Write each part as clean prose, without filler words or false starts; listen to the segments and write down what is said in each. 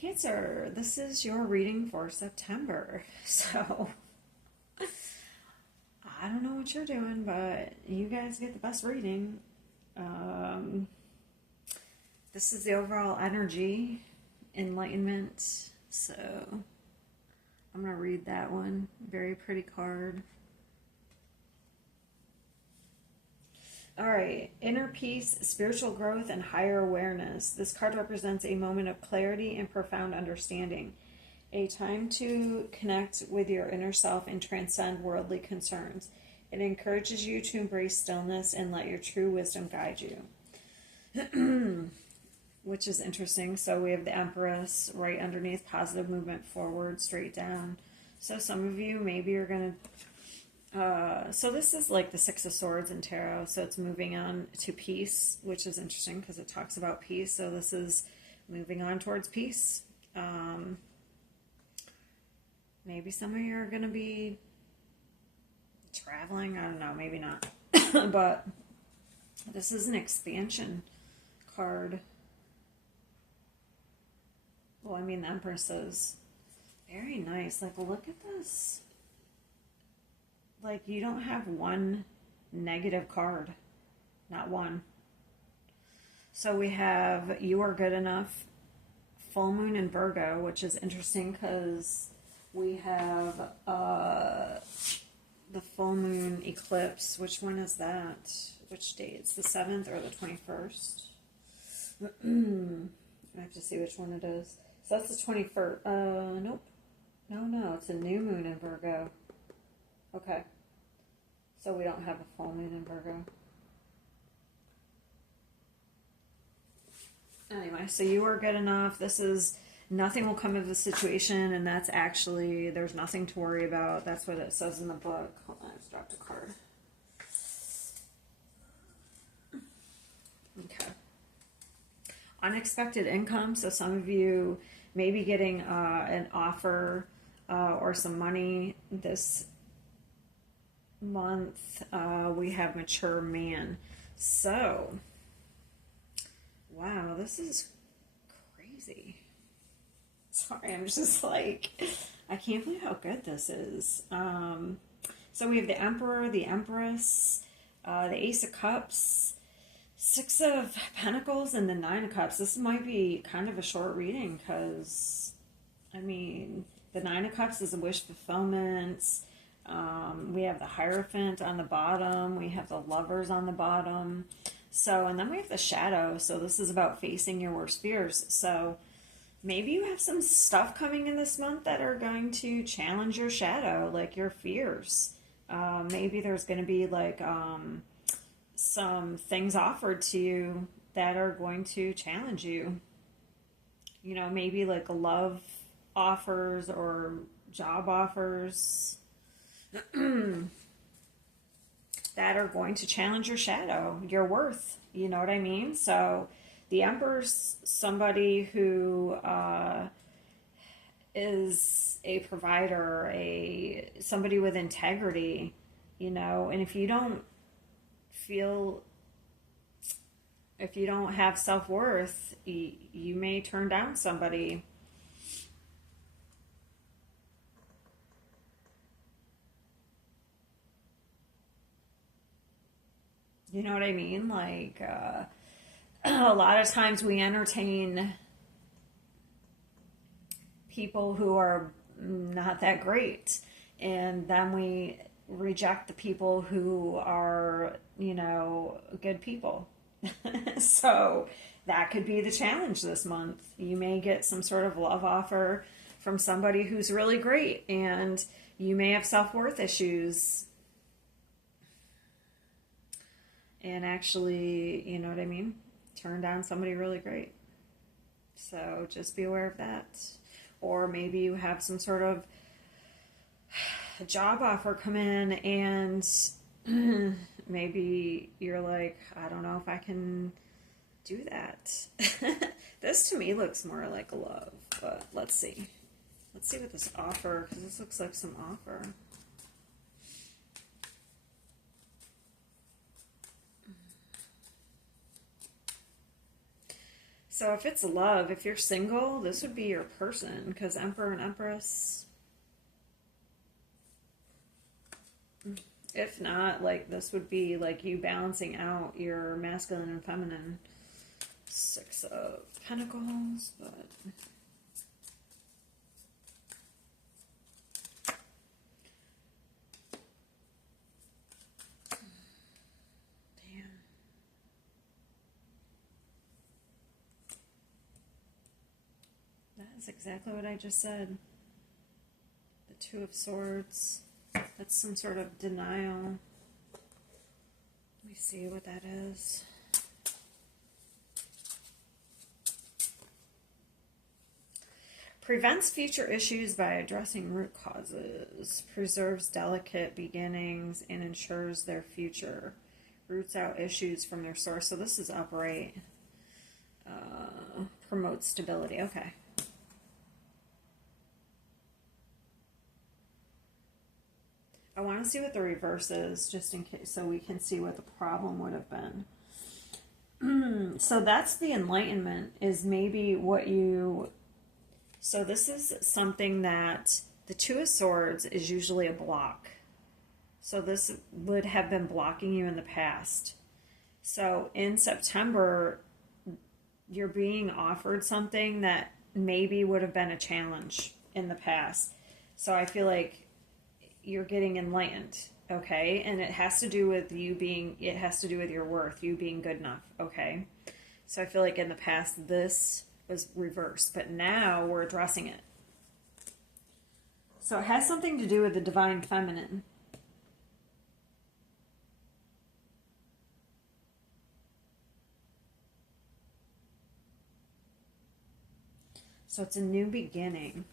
Cancer, this is your reading for September. So, I don't know what you're doing, but you guys get the best reading. Um, this is the overall energy, enlightenment. So, I'm going to read that one. Very pretty card. All right, inner peace, spiritual growth, and higher awareness. This card represents a moment of clarity and profound understanding, a time to connect with your inner self and transcend worldly concerns. It encourages you to embrace stillness and let your true wisdom guide you, which is interesting. So we have the Empress right underneath, positive movement forward, straight down. So some of you, maybe you're going to so this is like the Six of Swords in Tarot, so it's moving on to peace, which is interesting because it talks about peace. So this is moving on towards peace. Maybe some of you are going to be traveling. I don't know, maybe not. But this is an expansion card. Well, I mean, the Empress is very nice. Like, look at this. Like, you don't have one negative card. Not one. So we have You Are Good Enough, full moon in Virgo, which is interesting because we have the full moon eclipse. Which one is that? Which date? It's the 7th or the 21st? I have to see which one it is. So that's the 21st. Nope. No, it's a new moon in Virgo. Okay. So we don't have a full moon in Virgo. Anyway, so You Are Good Enough. This is nothing will come of the situation, and that's actually, there's nothing to worry about. That's what it says in the book. Hold on, I just dropped a card. Okay. Unexpected income. So some of you may be getting an offer or some money this month. We have Mature Man. So, wow, this is crazy. Sorry, I'm just like, I can't believe how good this is. So we have the Emperor, the Empress, the Ace of Cups, Six of Pentacles, and the Nine of Cups. This might be kind of a short reading because, I mean, the Nine of Cups is a wish fulfillment. We have the Hierophant on the bottom. We have the Lovers on the bottom. So, and then we have the Shadow. So this is about facing your worst fears. So maybe you have some stuff coming in this month that are going to challenge your shadow, like your fears. Maybe there's going to be like some things offered to you that are going to challenge you. You know, maybe like love offers or job offers that are going to challenge your shadow, your worth. You know what I mean? So the Emperor's somebody who is a provider, somebody with integrity, you know, and if you don't have self-worth, you may turn down somebody. You know what I mean? Like, a lot of times we entertain people who are not that great, and then we reject the people who are, you know, good people. So that could be the challenge this month. You may get some sort of love offer from somebody who's really great, and you may have self-worth issues. And actually, you know what I mean? Turn down somebody really great. So just be aware of that. Or maybe you have some sort of job offer come in and maybe you're like, I don't know if I can do that. This to me looks more like a love, but let's see. Let's see what this offer, because this looks like some offer. So if it's love, if you're single, this would be your person, because Emperor and Empress. If not, like, this would be like you balancing out your masculine and feminine. Six of Pentacles, but damn. That is exactly what I just said. The Two of Swords. That's some sort of denial. Let me see what that is. Prevents future issues by addressing root causes. Preserves delicate beginnings and ensures their future. Roots out issues from their source. So this is upright. Promotes stability. Okay. I want to see what the reverse is, just in case, so we can see what the problem would have been. So that's the enlightenment, is maybe what you... So this is something that the Two of Swords is usually a block. So this would have been blocking you in the past. So in September, you're being offered something that maybe would have been a challenge in the past. So I feel like you're getting enlightened, okay? And it has to do with you being, it has to do with your worth, you being good enough, okay? So I feel like in the past this was reversed, but now we're addressing it. So it has something to do with the divine feminine. So it's a new beginning.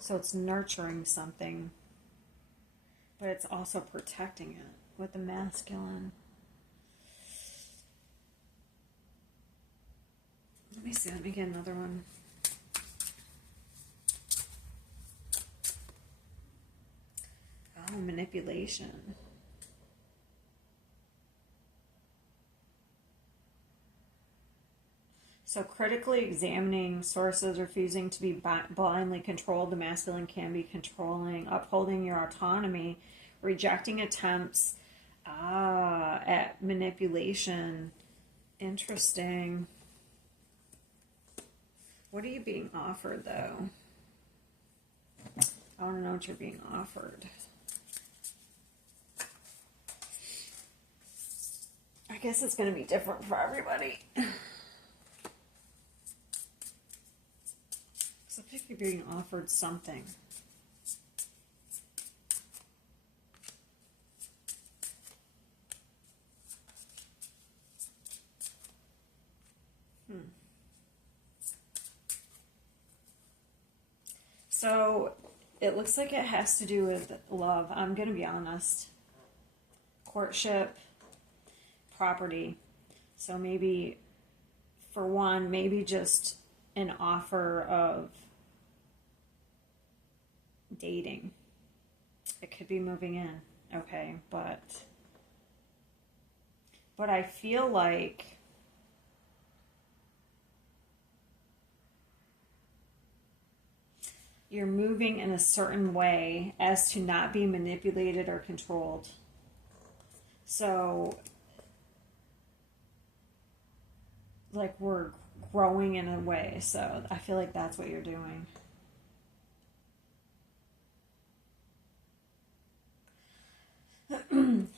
So it's nurturing something, but it's also protecting it with the masculine. Let me see, let me get another one. Oh, manipulation. So critically examining sources, refusing to be blindly controlled. The masculine can be controlling, upholding your autonomy, rejecting attempts at manipulation. Interesting. What are you being offered, though? I want to know what you're being offered. I guess it's going to be different for everybody. So I think you're being offered something. So it looks like it has to do with love. I'm going to be honest. Courtship, property. So maybe, for one, maybe just an offer of dating. It could be moving in, okay, but I feel like you're moving in a certain way as to not be manipulated or controlled. So, like, we're growing in a way, so I feel like that's what you're doing.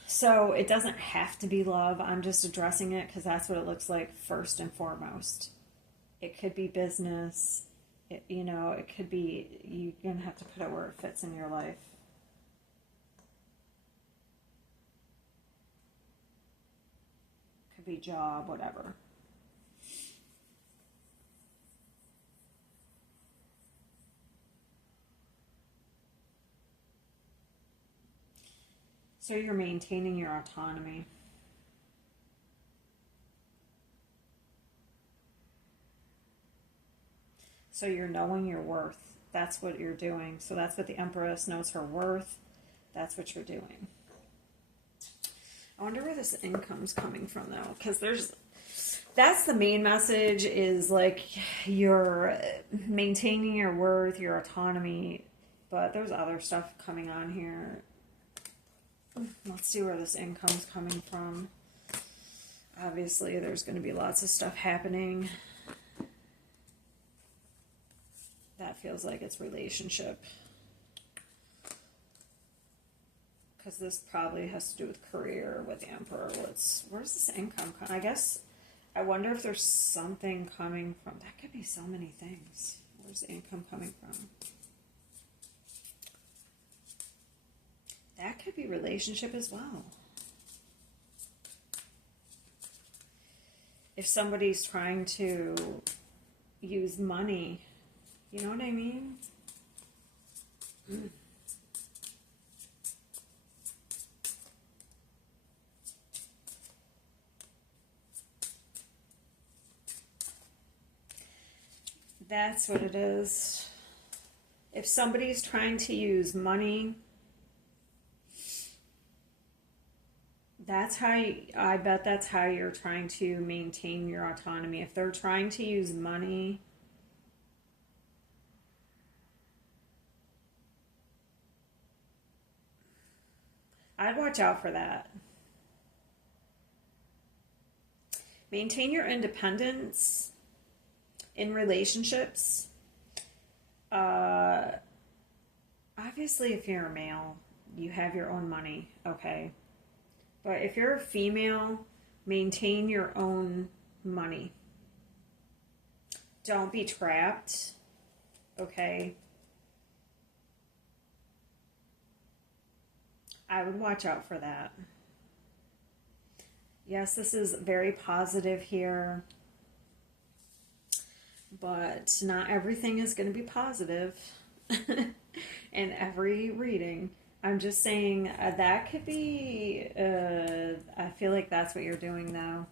So it doesn't have to be love. I'm just addressing it because that's what it looks like first and foremost. It could be business. It could be, you're going to have to put it where it fits in your life. Could be job, whatever. So you're maintaining your autonomy. So you're knowing your worth. That's what you're doing. So that's what the Empress knows, her worth. That's what you're doing. I wonder where this income's coming from, though, because That's the main message is like you're maintaining your worth, your autonomy, but there's other stuff coming on here. Let's see where this income's coming from. Obviously, there's going to be lots of stuff happening. That feels like it's relationship. Because this probably has to do with career, with the Emperor. Where's this income? I guess, I wonder if there's something coming from, that could be so many things. Where's the income coming from? That could be relationship as well. If somebody's trying to use money, you know what I mean? That's what it is. If somebody's trying to use money, I bet that's how you're trying to maintain your autonomy. If they're trying to use money, I'd watch out for that. Maintain your independence in relationships. Obviously, if you're a male, you have your own money, okay? But if you're a female, maintain your own money. Don't be trapped, okay? I would watch out for that. Yes, this is very positive here, but not everything is going to be positive in every reading. I'm just saying that could be, I feel like that's what you're doing though.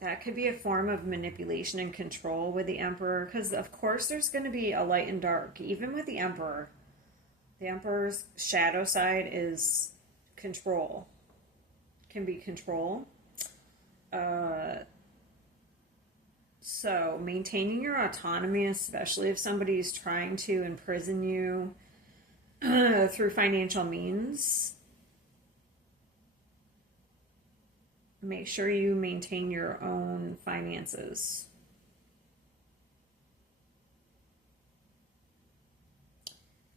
That could be a form of manipulation and control with the Emperor, because of course there's going to be a light and dark, even with the Emperor. The Emperor's shadow side is control, can be control. So maintaining your autonomy, especially if somebody's trying to imprison you through financial means, make sure you maintain your own finances.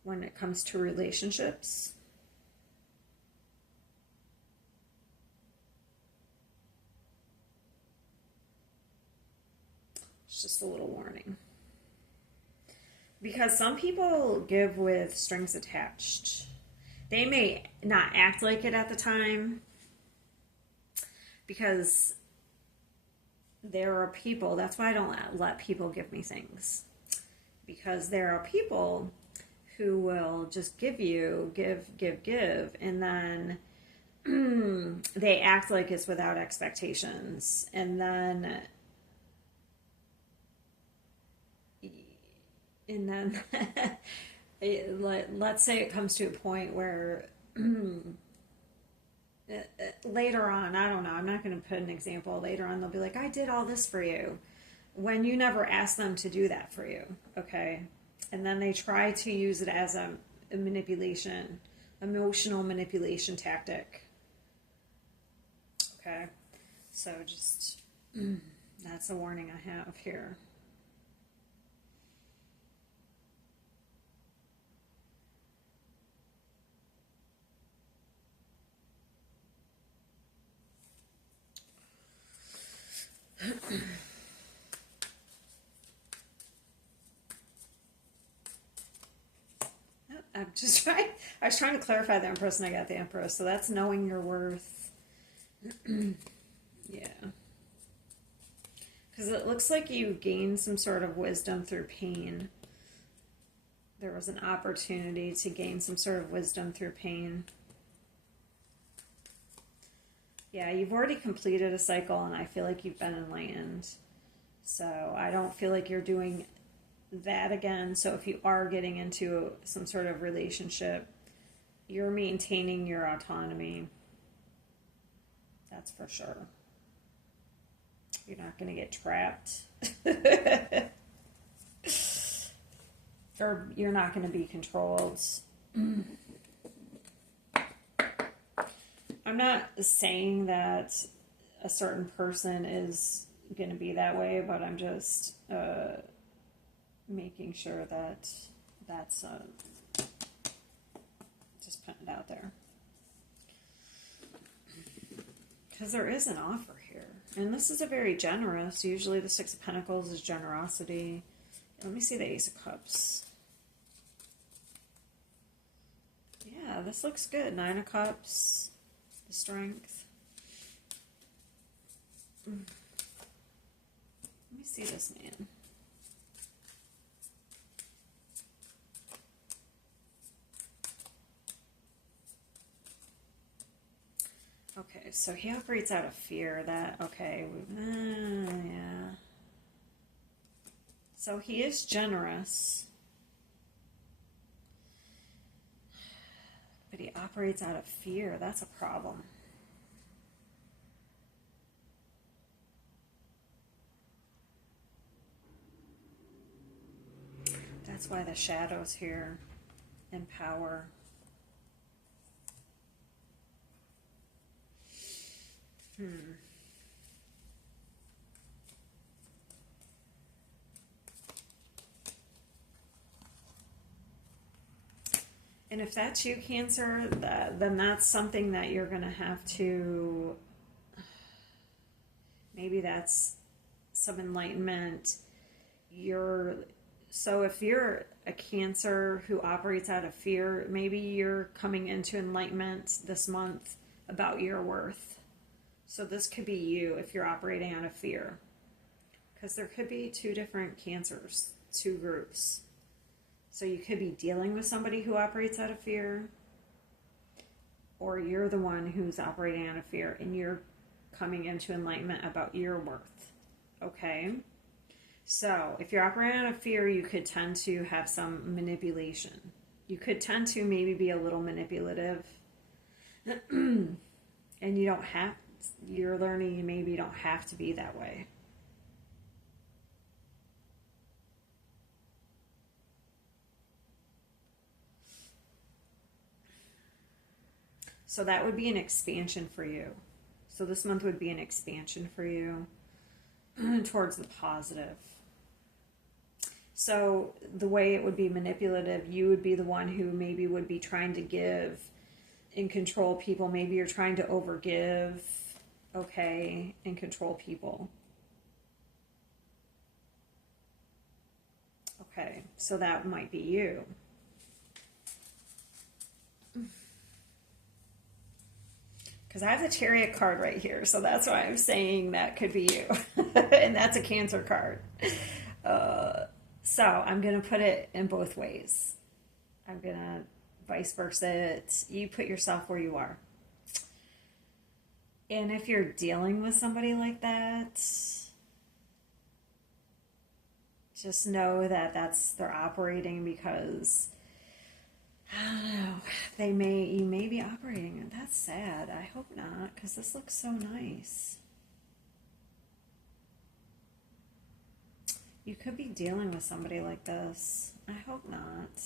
When it comes to relationships, it's just a little warning. Because some people give with strings attached. They may not act like it at the time, because there are people, that's why I don't let people give me things. Because there are people who will just give, and then they act like it's without expectations. And then let's say it comes to a point where later on, I don't know, I'm not going to put an example. Later on, they'll be like, I did all this for you, when you never asked them to do that for you, okay? And then they try to use it as a manipulation, emotional manipulation tactic, okay? So just, that's a warning I have here. I was trying to clarify the Empress, and I got the Empress, so that's knowing your worth. Yeah. Because it looks like you gained some sort of wisdom through pain. There was an opportunity to gain some sort of wisdom through pain. Yeah, you've already completed a cycle, and I feel like you've been enlightened. So I don't feel like you're doing that again. So if you are getting into some sort of relationship, you're maintaining your autonomy. That's for sure. You're not going to get trapped. Or you're not going to be controlled. I'm not saying that a certain person is going to be that way, but I'm just making sure that that's just putting it out there. Because there is an offer here. And this is a very generous. Usually the Six of Pentacles is generosity. Let me see the Ace of Cups. Yeah, this looks good. Nine of Cups. The Strength. Let me see this man. Okay, so he operates out of fear. Yeah. So he is generous, but he operates out of fear. That's a problem. That's why the shadow's here in power. And if that's you, Cancer, then that's something that you're going to have to, maybe that's some enlightenment. So if you're a Cancer who operates out of fear, maybe you're coming into enlightenment this month about your worth. So this could be you if you're operating out of fear. Because there could be two different Cancers, two groups. So you could be dealing with somebody who operates out of fear, or you're the one who's operating out of fear and you're coming into enlightenment about your worth. Okay? So if you're operating out of fear, you could tend to have some manipulation. You could tend to maybe be a little manipulative. And you don't have, you're learning you maybe don't have to be that way. So that would be an expansion for you. So this month would be an expansion for you towards the positive. So the way it would be manipulative, you would be the one who maybe would be trying to give and control people. Maybe you're trying to overgive, okay, and control people. Okay, so that might be you. Because I have the Chariot card right here, so that's why I'm saying that could be you. And that's a Cancer card. So I'm going to put it in both ways. I'm going to vice versa it. You put yourself where you are. And if you're dealing with somebody like that, just know that they're operating because, I don't know, you may be operating, and that's sad. I hope not, because this looks so nice. You could be dealing with somebody like this. I hope not.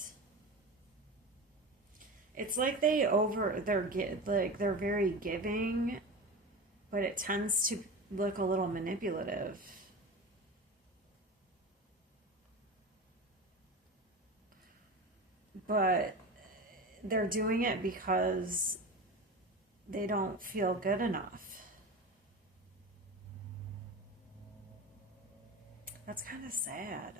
It's like they're very giving, but it tends to look a little manipulative. But they're doing it because they don't feel good enough. That's kind of sad.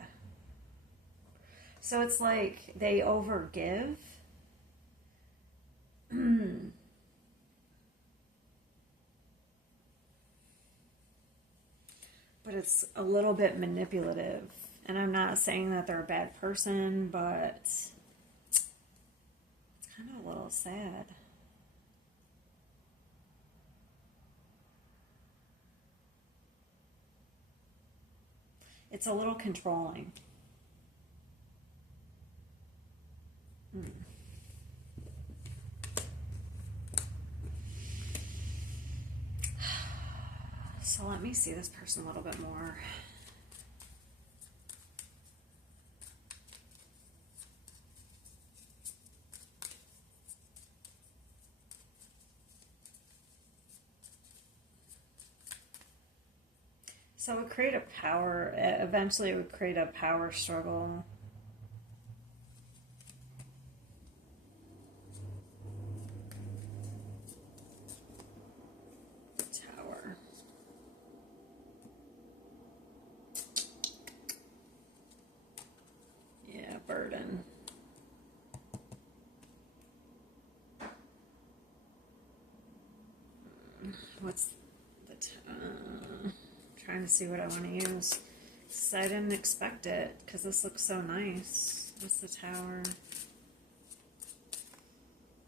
So it's like they overgive. But it's a little bit manipulative. And I'm not saying that they're a bad person, but it's kind of a little sad. It's a little controlling. So let me see this person a little bit more. So it would create a power, eventually it would create a power struggle. Tower. Yeah, burden. What's the trying to see what I want to use. I didn't expect it because this looks so nice. What's the Tower?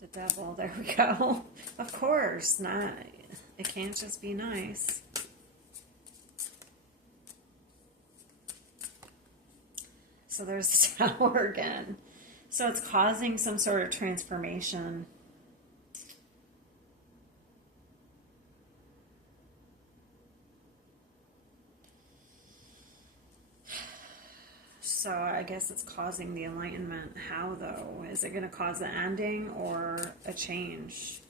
The Devil. There we go. Of course, not. It can't just be nice. So there's the Tower again. So it's causing some sort of transformation. So I guess it's causing the enlightenment. How though? Is it going to cause the ending or a change?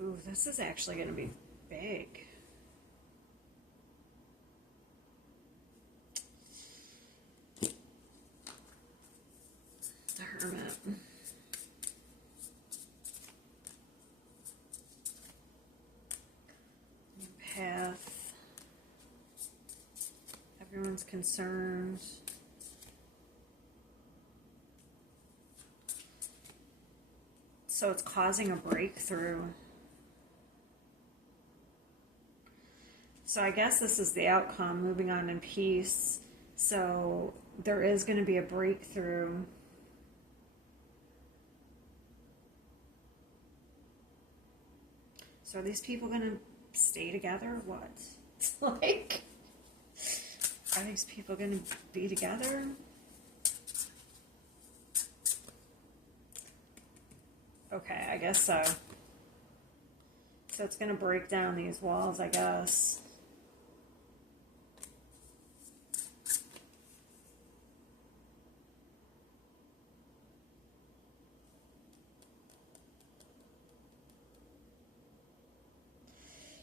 Ooh, this is actually going to be big. The Hermit. Path. Everyone's concerned. So it's causing a breakthrough. So I guess this is the outcome, moving on in peace. So there is going to be a breakthrough. So are these people going to stay together? What? Like, are these people going to be together? Okay, I guess so. So it's going to break down these walls, I guess.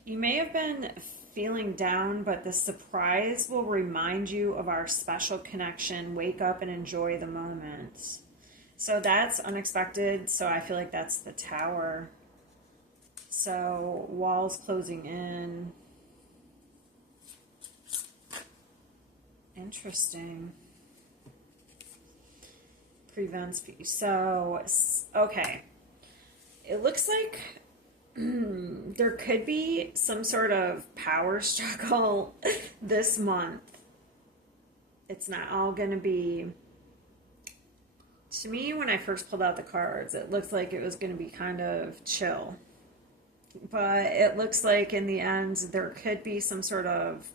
You may have been feeling down, but the surprise will remind you of our special connection. Wake up and enjoy the moment. So that's unexpected. So I feel like that's the Tower. So walls closing in. Interesting. Prevents peace. So, okay. It looks like there could be some sort of power struggle this month. It's not all going to be... To me, when I first pulled out the cards, it looked like it was going to be kind of chill. But it looks like in the end, there could be some sort of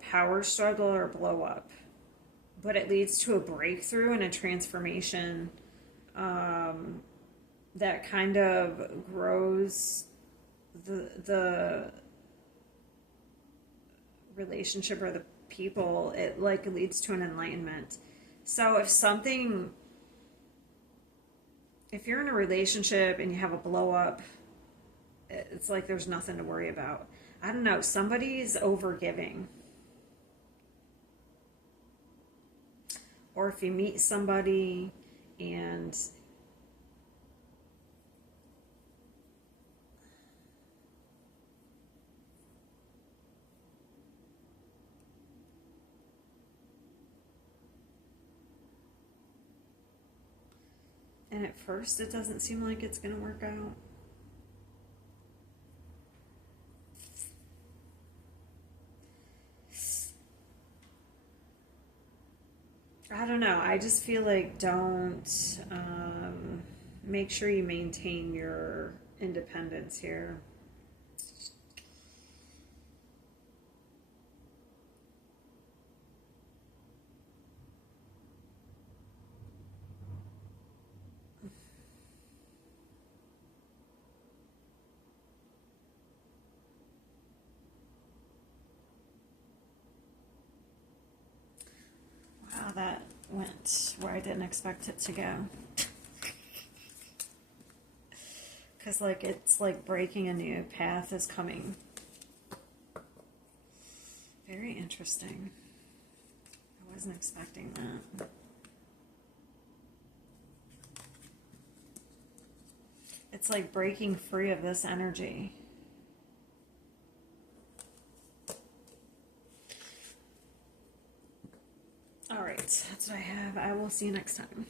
power struggle or blow up. But it leads to a breakthrough and a transformation that kind of grows the relationship or the people. It like leads to an enlightenment. So if you're in a relationship and you have a blow up, it's like there's nothing to worry about. I don't know, somebody's overgiving. Or if you meet somebody and at first it doesn't seem like it's going to work out. I don't know. I just feel like don't make sure you maintain your independence here. went where I didn't expect it to go. Because, like, it's like breaking a new path is coming. Very interesting. I wasn't expecting that. It's like breaking free of this energy. All right, that's what I have. I will see you next time.